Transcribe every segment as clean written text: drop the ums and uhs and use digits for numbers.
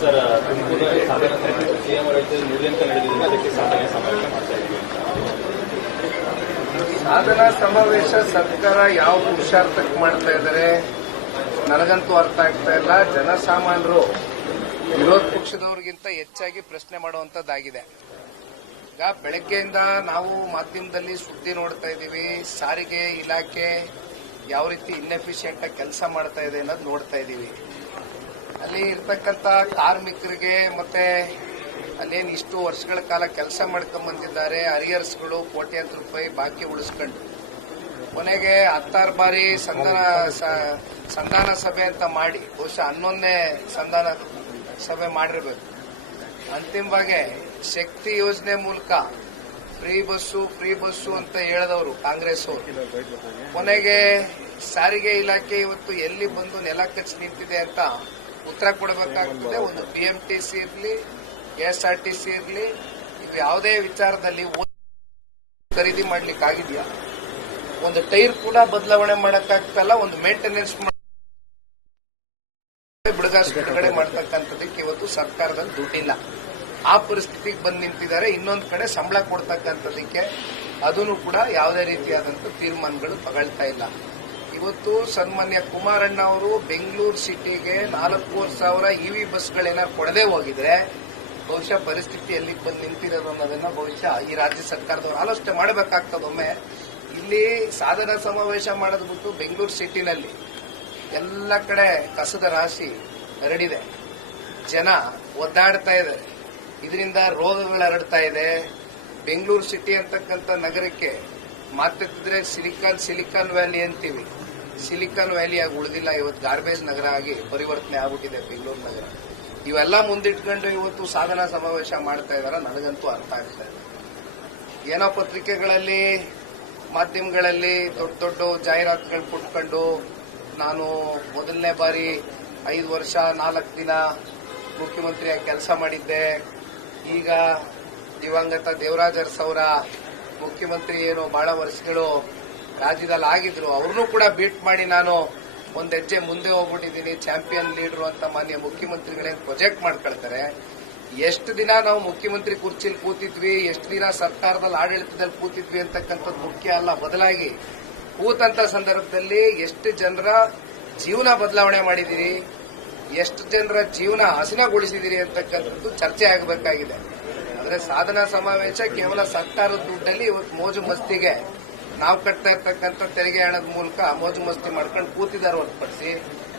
Sir, ತುಮಕೂರಲ್ಲಿ CM ನಿರ್ಣಯ ನಡೆದಿದೆ, ಅದಕ್ಕೆ ಸಾಧನೆ ಸಮಾವೇಶ ಮಾಡ್ತಾ ಇದ್ದೀವಿ. ಸಾಧನಾ ಸಮಾವೇಶ ಸರ್ಕಾರ ಯಾವ ಪುರುಷಾರ್ಥಕ್ಕೆ ಮಾಡ್ತಾ ಇದ್ದಾರೆ ನನಗಂತೂ ಅರ್ಥ ಆಗ್ತಾ ಇಲ್ಲ. ಜನಸಾಮಾನ್ಯರು ವಿರೋಧ ಪಕ್ಷದವ್ರಿಗಿಂತ ಹೆಚ್ಚಾಗಿ ಪ್ರಶ್ನೆ ಮಾಡುವಂತದ್ದಾಗಿದೆ. ಈಗ ಬೆಳಗ್ಗೆಯಿಂದ ನಾವು ಮಾಧ್ಯಮದಲ್ಲಿ ಸುದ್ದಿ ನೋಡ್ತಾ ಇದ್ದೀವಿ. ಸಾರಿಗೆ ಇಲಾಖೆ ಯಾವ ರೀತಿ ಇನ್ಎಫಿಷಿಯಂಟ್ ಆಗಿ ಕೆಲಸ ಮಾಡ್ತಾ ಇದೆ ಅನ್ನೋದು ನೋಡ್ತಾ ಇದ್ದೀವಿ. ಅಲ್ಲಿ ಇರ್ತಕ್ಕಂಥ ಕಾರ್ಮಿಕರಿಗೆ ಮತ್ತೆ ಅಲ್ಲೇನು ಇಷ್ಟು ವರ್ಷಗಳ ಕಾಲ ಕೆಲಸ ಮಾಡ್ಕೊಂಡ್ ಬಂದಿದ್ದಾರೆ, ಅರಿಯರ್ಸ್ಗಳು ಕೋಟ್ಯಾಂತರ ರೂಪಾಯಿ ಬಾಕಿ ಉಳಿಸ್ಕೊಂಡು ಕೊನೆಗೆ 16 ಬಾರಿ ಸಂಧಾನ ಸಭೆ ಅಂತ ಮಾಡಿ ಬಹುಶಃ 11ನೇ ಸಂಧಾನ ಸಭೆ ಮಾಡಿರ್ಬೇಕು. ಅಂತಿಮವಾಗಿ ಶಕ್ತಿ ಯೋಜನೆ ಮೂಲಕ ಫ್ರೀ ಬಸ್ಸು ಅಂತ ಹೇಳಿದವರು ಕಾಂಗ್ರೆಸ್ ಅವರು ಕೊನೆಗೆ ಸಾರಿಗೆ ಇಲಾಖೆ ಇವತ್ತು ಎಲ್ಲಿ ಬಂದು ನೆಲ ಕಚ್ಚಿ ನಿಂತಿದೆ ಅಂತ ಉತ್ತರ ಕೊಡಬೇಕಾಗ್ತದೆ. ಒಂದು ಬಿಎಂಟಿಸಿ ಇರಲಿ, ಕೆಎಸ್ಆರ್ಟಿಸಿ ಇರಲಿ, ಇವು ಯಾವುದೇ ವಿಚಾರದಲ್ಲಿ ಖರೀದಿ ಮಾಡ್ಲಿಕ್ಕಾಗಿದೆಯಾ? ಒಂದು ಟೈರ್ ಕೂಡ ಬದಲಾವಣೆ ಮಾಡಕ್ಕಾಗ್ತಲ್ಲ. ಒಂದು ಮೇಂಟೆನೆನ್ಸ್ ಬಿಡುಗಡೆ ಮಾಡ್ತಕ್ಕಂಥದಕ್ಕೆ ಇವತ್ತು ಸರ್ಕಾರದಲ್ಲಿ ದುಡ್ಡಿಲ್ಲ. ಆ ಪರಿಸ್ಥಿತಿಗೆ ಬಂದು ನಿಂತಿದ್ದಾರೆ. ಇನ್ನೊಂದು ಕಡೆ ಸಂಬಳ ಕೊಡ್ತಕ್ಕಂಥದಕ್ಕೆ ಅದನ್ನು ಕೂಡ ಯಾವುದೇ ರೀತಿಯಾದಂಥ ತೀರ್ಮಾನಗಳು ತಗೊಳ್ತಾ ಇಲ್ಲ. ಇವತ್ತು ಸನ್ಮಾನ್ಯ ಕುಮಾರಣ್ಣ ಅವರು ಬೆಂಗಳೂರು ಸಿಟಿಗೆ 4,500 ಇವಿ ಬಸ್ಗಳೇನಾದ್ರು ಕೊಡದೆ ಹೋಗಿದ್ರೆ ಬಹುಶಃ ಪರಿಸ್ಥಿತಿ ಎಲ್ಲಿಗೆ ಬಂದು ನಿಂತಿರೋದು ಅನ್ನೋದನ್ನ ಬಹುಶಃ ಈ ರಾಜ್ಯ ಸರ್ಕಾರದವರು ಆಲೋಚನೆ ಮಾಡಬೇಕಾಗ್ತದೊಮ್ಮೆ. ಇಲ್ಲಿ ಸಾಧನಾ ಸಮಾವೇಶ ಮಾಡೋದು ಬಿಟ್ಟು ಬೆಂಗಳೂರು ಸಿಟಿನಲ್ಲಿ ಎಲ್ಲ ಕಡೆ ಕಸದ ರಾಶಿ ಹರಡಿದೆ. ಜನ ಒದ್ದಾಡ್ತಾ ಇದ್ದಾರೆ. ಇದರಿಂದ ರೋಗಗಳು ಹರಡ್ತಾ ಇದೆ. ಬೆಂಗಳೂರು ಸಿಟಿ ಅಂತಕ್ಕಂಥ ನಗರಕ್ಕೆ ಮಾತಾಡ್ತಿದ್ರೆ ಸಿಲಿಕಾನ್ ವ್ಯಾಲಿ ಅಂತೀವಿ. ಸಿಲಿಕಾನ್ ವ್ಯಾಲಿ ಆಗಿ ಉಳಿದಿಲ್ಲ. ಇವತ್ತು ಗಾರ್ಬೇಜ್ ನಗರ ಆಗಿ ಪರಿವರ್ತನೆ ಆಗ್ಬಿಟ್ಟಿದೆ ಬೆಂಗಳೂರು ನಗರ. ಇವೆಲ್ಲ ಮುಂದಿಟ್ಕೊಂಡು ಇವತ್ತು ಸಾಧನಾ ಸಮಾವೇಶ ಮಾಡ್ತಾ ಇದಾರ ನನಗಂತೂ ಅರ್ಥ ಆಗ್ತಾ ಇದೆ. ಏನೋ ಪತ್ರಿಕೆಗಳಲ್ಲಿ ಮಾಧ್ಯಮಗಳಲ್ಲಿ ದೊಡ್ಡ ಜಾಹೀರಾತುಗಳು ಕೊಟ್ಕೊಂಡು ನಾನು ಮೊದಲನೇ ಬಾರಿ 5 ವರ್ಷ 4 ದಿನ ಮುಖ್ಯಮಂತ್ರಿಯಾಗಿ ಕೆಲಸ ಮಾಡಿದ್ದೆ, ಈಗ ದಿವಂಗತ ದೇವರಾಜ ಅರಸು ಅವರ ಮುಖ್ಯಮಂತ್ರಿ ಏನು ಬಹಳ ವರ್ಷಗಳು ರಾಜ್ಯದಲ್ಲಿ ಆಗಿದ್ರು, ಅವ್ರನ್ನೂ ಕೂಡ ಬೀಟ್ ಮಾಡಿ ನಾನು ಒಂದ್ ಹೆಜ್ಜೆ ಮುಂದೆ ಹೋಗ್ಬಿಟ್ಟಿದ್ದೀನಿ, ಚಾಂಪಿಯನ್ ಲೀಡರ್ ಅಂತ ಮಾನ್ಯ ಮುಖ್ಯಮಂತ್ರಿಗಳೇನು ಪ್ರೊಜೆಕ್ಟ್ ಮಾಡ್ಕೊಳ್ತಾರೆ. ಎಷ್ಟು ದಿನ ನಾವು ಮುಖ್ಯಮಂತ್ರಿ ಕುರ್ಚಿಲಿ ಕೂತಿದ್ವಿ, ಎಷ್ಟು ದಿನ ಸರ್ಕಾರದಲ್ಲಿ ಆಡಳಿತದಲ್ಲಿ ಕೂತಿದ್ವಿ ಅಂತಕ್ಕಂಥದ್ದು ಮುಖ್ಯ ಅಲ್ಲ. ಬದಲಾಗಿ ಕೂತಂತ ಸಂದರ್ಭದಲ್ಲಿ ಎಷ್ಟು ಜನರ ಜೀವನ ಬದಲಾವಣೆ ಮಾಡಿದಿರಿ, ಎಷ್ಟು ಜನರ ಜೀವನ ಹಸನಗೊಳಿಸಿದಿರಿ ಅಂತಕ್ಕಂಥದ್ದು ಚರ್ಚೆ ಆಗಬೇಕಾಗಿದೆ. ಆದರೆ ಸಾಧನಾ ಸಮಾವೇಶ ಕೇವಲ ಸರ್ಕಾರದ ದುಡ್ಡಲ್ಲಿ ಇವತ್ತು ಮೋಜು ಮಸ್ತಿಗೆ ನಾವು ಕಟ್ತಾ ಇರ್ತಕ್ಕಂಥ ತೆರಿಗೆ ಹಣದ ಮೂಲಕ ಮೋಜು ಮಸ್ತಿ ಮಾಡ್ಕೊಂಡು ಕೂತಿದ್ದಾರೆ ಹೊರತುಪಡಿಸಿ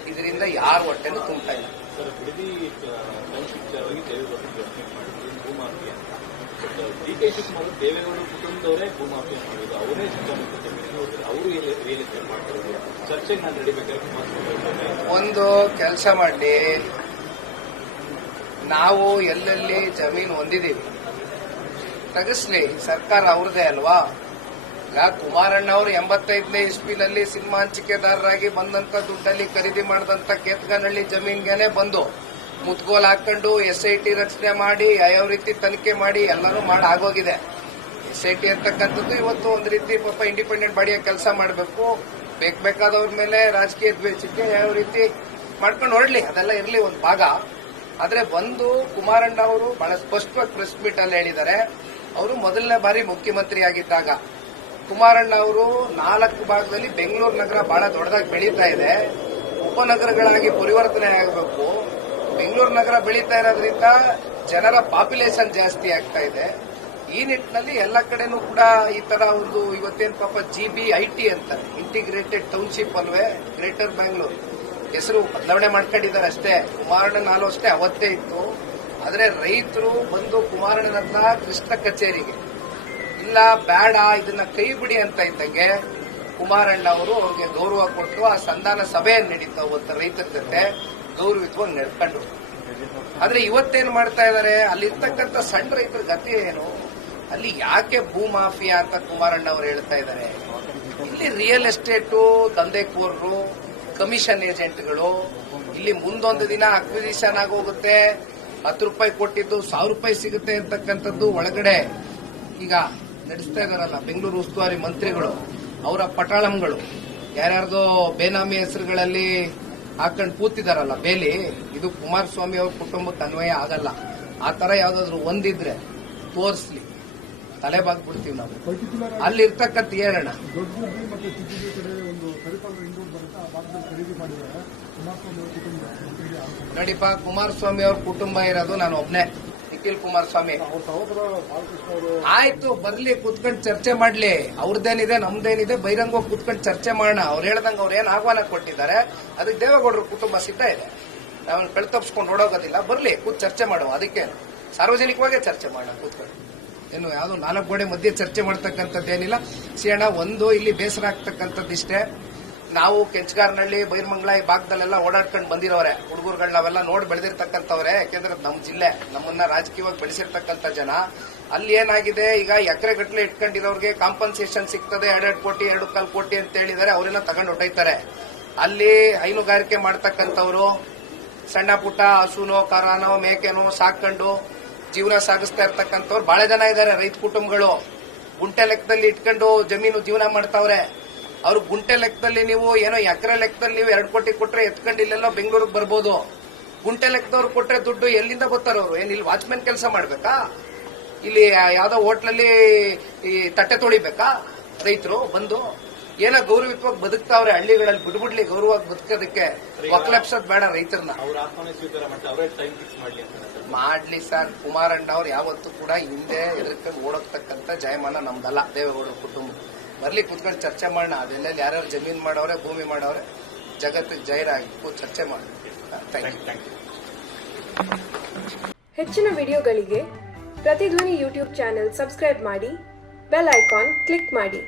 ಇದರಿಂದ ಯಾರ ಹೊಟ್ಟೆನೂ ತುಂಬ್ತಾ ಇಲ್ಲ. ಡಿಕೆ ಶಿವಕುಮಾರ್ ದೇವೇಗೌಡರ ಕುಟುಂಬದವರೇ ಭೂಮಾಫಿಯಾ ಮಾಡೋದು, ಅವರೇ ಅವರು ರಿಯಲ್ ಎಸ್ಟೇಟ್ ಮಾಡ್ತಾರೆ. ಚರ್ಚೆಗೆ ನಾನು ನಡಿಬೇಕಾದ್ರೆ ಒಂದು ಕೆಲಸ ಮಾಡಿ, ನಾವು ಎಲ್ಲೆಲ್ಲಿ ಜಮೀನು ಹೊಂದಿದ್ದೀವಿ ತೆಗಿಸ್ಲಿ, ಸರ್ಕಾರ ಅವ್ರದೇ ಅಲ್ವಾ. ಈಗ ಕುಮಾರಣ್ಣ ಅವರು 85ನೇ ಇಸ್ವಿನಲ್ಲಿ ಸಿನಿಮಾ ಹಂಚಿಕೆದಾರರಾಗಿ ಬಂದಂತ ದುಡ್ಡಲ್ಲಿ ಖರೀದಿ ಮಾಡಿದಂತ ಕೇತ್ಗನಹಳ್ಳಿ ಜಮೀನ್ಗೆನೆ ಬಂದು ಮುತ್ಗೋಲ್ ಹಾಕೊಂಡು SIT ರಚನೆ ಮಾಡಿ ಯಾವ ರೀತಿ ತನಿಖೆ ಮಾಡಿ ಎಲ್ಲರೂ ಆಗೋಗಿದೆ. SIT ಅಂತಕ್ಕಂಥದ್ದು ಇವತ್ತು ಒಂದು ರೀತಿ ಪಾಪ ಇಂಡಿಪೆಂಡೆಂಟ್ ಬಾಡಿಯ ಕೆಲಸ ಮಾಡಬೇಕು, ಬೇಕಾದವ್ರ ಮೇಲೆ ರಾಜಕೀಯ ದ್ವೇಷಕ್ಕೆ ಯಾವ ರೀತಿ ಮಾಡ್ಕೊಂಡು ಹೊರಡ್ಲಿ, ಅದೆಲ್ಲ ಇರಲಿ ಒಂದು ಭಾಗ. ಆದ್ರೆ ಬಂದು ಕುಮಾರಣ್ಣ ಅವರು ಬಹಳ ಸ್ಪಷ್ಟವಾಗಿ ಪ್ರೆಸ್ ಮೀಟ್ ಅಲ್ಲಿ ಹೇಳಿದ್ದಾರೆ, ಅವರು ಮೊದಲನೇ ಬಾರಿ ಮುಖ್ಯಮಂತ್ರಿ ಆಗಿದ್ದಾಗ ಕುಮಾರಣ್ಣ ಅವರು 4 ಭಾಗದಲ್ಲಿ ಬೆಂಗಳೂರು ನಗರ ಬಹಳ ದೊಡ್ಡದಾಗಿ ಬೆಳೀತಾ ಇದೆ, ಉಪನಗರಗಳಾಗಿ ಪರಿವರ್ತನೆ ಆಗಬೇಕು. ಬೆಂಗಳೂರು ನಗರ ಬೆಳೀತಾ ಇರೋದ್ರಿಂದ ಜನರ ಪಾಪ್ಯುಲೇಷನ್ ಜಾಸ್ತಿ ಆಗ್ತಾ ಇದೆ. ಈ ನಿಟ್ಟಿನಲ್ಲಿ ಎಲ್ಲ ಕಡೆನೂ ಕೂಡ ಈ ತರ ಒಂದು ಇವತ್ತೇನು ಪಾಪ GBIT ಅಂತ ಇಂಟಿಗ್ರೇಟೆಡ್ ಟೌನ್ಶಿಪ್ ಅಲ್ವೇ, ಗ್ರೇಟರ್ ಬ್ಯಾಂಗ್ಳೂರ್ ಹೆಸರು ಬದಲಾವಣೆ ಮಾಡ್ಕೊಂಡಿದ್ದಾರೆ ಅಷ್ಟೇ. ಕುಮಾರಣ್ಣನ ಆಲೋಚನೆ ಅವತ್ತೇ ಇತ್ತು. ಆದ್ರೆ ರೈತರು ಬಂದು ಕುಮಾರಣ್ಣನ ಹತ್ರ ಕೃಷ್ಣ ಕಚೇರಿಗೆ ಇಲ್ಲ ಬೇಡ ಇದನ್ನ ಕೈ ಬಿಡಿ ಅಂತ ಇದ್ದಂಗೆ ಕುಮಾರಣ್ಣ ಅವರು ಅವ್ರಿಗೆ ಗೌರವ ಕೊಟ್ಟು ಆ ಸಂಧಾನ ಸಭೆಯನ್ನು ನಡೀತಾ ಅವತ್ತು ರೈತರ ಜೊತೆ ಗೌರವಿತ್ವಾಗಿ ನಡ್ಕೊಂಡು. ಆದ್ರೆ ಇವತ್ತೇನು ಮಾಡ್ತಾ ಇದ್ದಾರೆ, ಅಲ್ಲಿರ್ತಕ್ಕಂಥ ಸಣ್ಣ ರೈತರ ಗತಿ ಏನು, ಅಲ್ಲಿ ಯಾಕೆ ಭೂ ಮಾಫಿಯಾ ಅಂತ ಕುಮಾರಣ್ಣ ಅವರು ಹೇಳ್ತಾ ಇದ್ದಾರೆ. ಇಲ್ಲಿ ರಿಯಲ್ ಎಸ್ಟೇಟು ದಂಧೆಕೋರರು, ಕಮಿಷನ್ ಏಜೆಂಟ್ಗಳು, ಇಲ್ಲಿ ಮುಂದೊಂದು ದಿನ ಅಕ್ವಿಸಿಷನ್ ಆಗೋಗುತ್ತೆ, 10 ರೂಪಾಯಿ ಕೊಟ್ಟಿದ್ದು 1000 ರೂಪಾಯಿ ಸಿಗುತ್ತೆ ಅಂತಕ್ಕಂಥದ್ದು ಒಳಗಡೆ ಈಗ ನಡೆಸ್ತಾ ಇದಾರಲ್ಲ ಬೆಂಗಳೂರು ಉಸ್ತುವಾರಿ ಮಂತ್ರಿಗಳು, ಅವರ ಪಟಾಳಂಗಳು, ಯಾರ್ಯಾರ್ದೋ ಬೇನಾಮಿ ಹೆಸರುಗಳಲ್ಲಿ ಹಾಕೊಂಡು ಕೂತಿದಾರಲ್ಲ ಬೇಲಿ, ಇದು ಕುಮಾರಸ್ವಾಮಿ ಅವ್ರ ಕುಟುಂಬಕ್ಕೆ ಅನ್ವಯ ಆಗಲ್ಲ. ಆ ತರ ಯಾವ್ದಾದ್ರು ಒಂದಿದ್ರೆ ತೋರಿಸ್ಲಿ, ತಲೆ ಬಾಗ್ಬಿಡ್ತೀವಿ ನಾವು. ಅಲ್ಲಿ ಇರ್ತಕ್ಕಂಥ ಹೇಳೋಣ ನೋಡಿಪ್ಪ, ಕುಮಾರಸ್ವಾಮಿ ಅವ್ರ ಕುಟುಂಬ ಇರೋದು ನಾನು ಒಬ್ನೇ, ನಿಖಿಲ್ ಕುಮಾರಸ್ವಾಮಿ. ಆಯ್ತು, ಬರ್ಲಿ, ಕುತ್ಕೊಂಡು ಚರ್ಚೆ ಮಾಡ್ಲಿ. ಅವ್ರದ್ದೇನಿದೆ ನಮ್ದೇನಿದೆ ಬಹಿರಂಗ ಕುತ್ಕೊಂಡು ಚರ್ಚೆ ಮಾಡೋಣ. ಅವ್ರು ಹೇಳ್ದಂಗೆ ಅವ್ರು ಏನ್ ಆಹ್ವಾನ ಕೊಟ್ಟಿದ್ದಾರೆ ಅದಕ್ಕೆ ದೇವೇಗೌಡರ ಕುಟುಂಬ ಸಿದ್ಧ ಇದೆ. ನಾವು ಕಳ್ತಪ್ಸ್ಕೊಂಡು ಓಡೋಗೋದಿಲ್ಲ. ಬರ್ಲಿ, ಕೂತ್ ಚರ್ಚೆ ಮಾಡುವ. ಅದಕ್ಕೆ ಸಾರ್ವಜನಿಕವಾಗಿ ಚರ್ಚೆ ಮಾಡೋಣ ಕೂತ್ಕೊಂಡು. ಏನು ಯಾವ್ದು 4 ಗೋಡೆ ಮಧ್ಯೆ ಚರ್ಚೆ ಮಾಡ್ತಕ್ಕಂಥದ್ದೇನಿಲ್ಲ. ಸಿಯಣ್ಣ, ಒಂದು ಇಲ್ಲಿ ಬೇಸರ ಆಗ್ತಕ್ಕಂಥದ್ದಿಷ್ಟೇ, ನಾವು ಕೆಂಚಗಾರನಹಳ್ಳಿ, ಬೈರ್ಮಂಗ್ಲ ಈ ಭಾಗದಲ್ಲೆಲ್ಲ ಓಡಾಡ್ಕೊಂಡು ಬಂದಿರೋರೆ ಹುಡುಗರುಗಳು, ನಾವೆಲ್ಲ ನೋಡಿ ಬೆಳೆದಿರ್ತಕ್ಕಂಥವ್ರೆ. ಯಾಕೆಂದ್ರೆ ನಮ್ಮ ಜಿಲ್ಲೆ, ನಮ್ಮನ್ನ ರಾಜಕೀಯವಾಗಿ ಬೆಳೆಸಿರ್ತಕ್ಕಂಥ ಜನ. ಅಲ್ಲಿ ಏನಾಗಿದೆ, ಈಗ ಎಕರೆ ಗಟ್ಟಲೆ ಇಟ್ಕೊಂಡಿರೋರಿಗೆ ಕಾಂಪನ್ಸೇಷನ್ ಸಿಗ್ತದೆ, 2 ಕೋಟಿ 2.25 ಕೋಟಿ ಅಂತ ಹೇಳಿದಾರೆ. ಅವರೆಲ್ಲ ತಗೊಂಡು ಹೊಟ್ಟೈತಾರೆ. ಅಲ್ಲಿ ಹೈನುಗಾರಿಕೆ ಮಾಡ್ತಕ್ಕಂಥವ್ರು, ಸಣ್ಣ ಪುಟ್ಟ ಹಸುನೋ ಕರಾನೋ ಮೇಕೆನೋ ಸಾಕೊಂಡು ಜೀವನ ಸಾಗಿಸ್ತಾ ಇರ್ತಕ್ಕಂಥವ್ರು ಬಹಳ ಜನ ಇದ್ದಾರೆ. ರೈತ ಕುಟುಂಬಗಳು ಗುಂಟೆ ಲೆಕ್ಕದಲ್ಲಿ ಇಟ್ಕೊಂಡು ಜಮೀನು ಜೀವನ ಮಾಡ್ತಾವ್ರೆ. ಅವ್ರು ಗುಂಟೆ ಲೆಕ್ಕದಲ್ಲಿ ನೀವು ಏನೋ ಎಕರೆ ಲೆಕ್ಕದಲ್ಲಿ ನೀವು 2 ಕೋಟಿ ಕೊಟ್ರೆ ಎತ್ಕೊಂಡು ಇಲ್ಲೆಲ್ಲ ಬೆಂಗಳೂರಿಗೆ ಬರ್ಬೋದು. ಗುಂಟೆ ಲೆಕ್ಕದವ್ರು ಕೊಟ್ರೆ ದುಡ್ಡು ಎಲ್ಲಿಂದ ಬರ್ತಾರ? ಅವ್ರು ಏನ್ ಇಲ್ಲಿ ವಾಚ್ಮೆನ್ ಕೆಲಸ ಮಾಡ್ಬೇಕಾ? ಇಲ್ಲಿ ಯಾವ್ದೋ ಹೋಟ್ಲಲ್ಲಿ ಈ ತಟ್ಟೆ ತೊಳಿಬೇಕಾ ರೈತರು ಬಂದು? ಏನೋ ಗೌರವಯುತವಾಗಿ ಬದುಕ್ತಾವ್ರೆ ಹಳ್ಳಿಗಳಲ್ಲಿ. ಬಿಡ್ಬಿಡ್ಲಿ ಗೌರವವಾಗಿ ಬದುಕೋದಕ್ಕೆ. ಒಕ್ಲೆಪ್ಸೋದ್ ಬೇಡ ರೈತರನ್ನ. ಮಾಡ್ಲಿ ಸರ್. ಕುಮಾರಣ್ಣ ಅವ್ರು ಯಾವತ್ತೂ ಕೂಡ ಹಿಂದೆ ಎದುರ್ಕೊಂಡು ಓಡೋಗ್ತಕ್ಕಂಥ ಜಯಮಾನ ನಮ್ದಲ್ಲ, ದೇವೇಗೌಡರ ಕುಟುಂಬ. ಬರ್ಲಿ, ಕುತ್ಕೊಂಡು ಚರ್ಚೆ ಮಾಡೋಣ. ಅದೆಲ್ಲ ಯಾರ್ಯಾರು ಜಮೀನ್ ಮಾಡವ್ರೆ, ಭೂಮಿ ಮಾಡವ್ರೆ, ಜಗತ್ತಿಗೆ ಜೈರಾಗಿ ಚರ್ಚೆ ಮಾಡಿ. ಹೆಚ್ಚಿನ ವಿಡಿಯೋಗಳಿಗೆ ಪ್ರತಿಧ್ವನಿ ಯೂಟ್ಯೂಬ್ ಚಾನೆಲ್ ಸಬ್ಸ್ಕ್ರೈಬ್ ಮಾಡಿ, ಬೆಲ್ ಐಕಾನ್ ಕ್ಲಿಕ್ ಮಾಡಿ.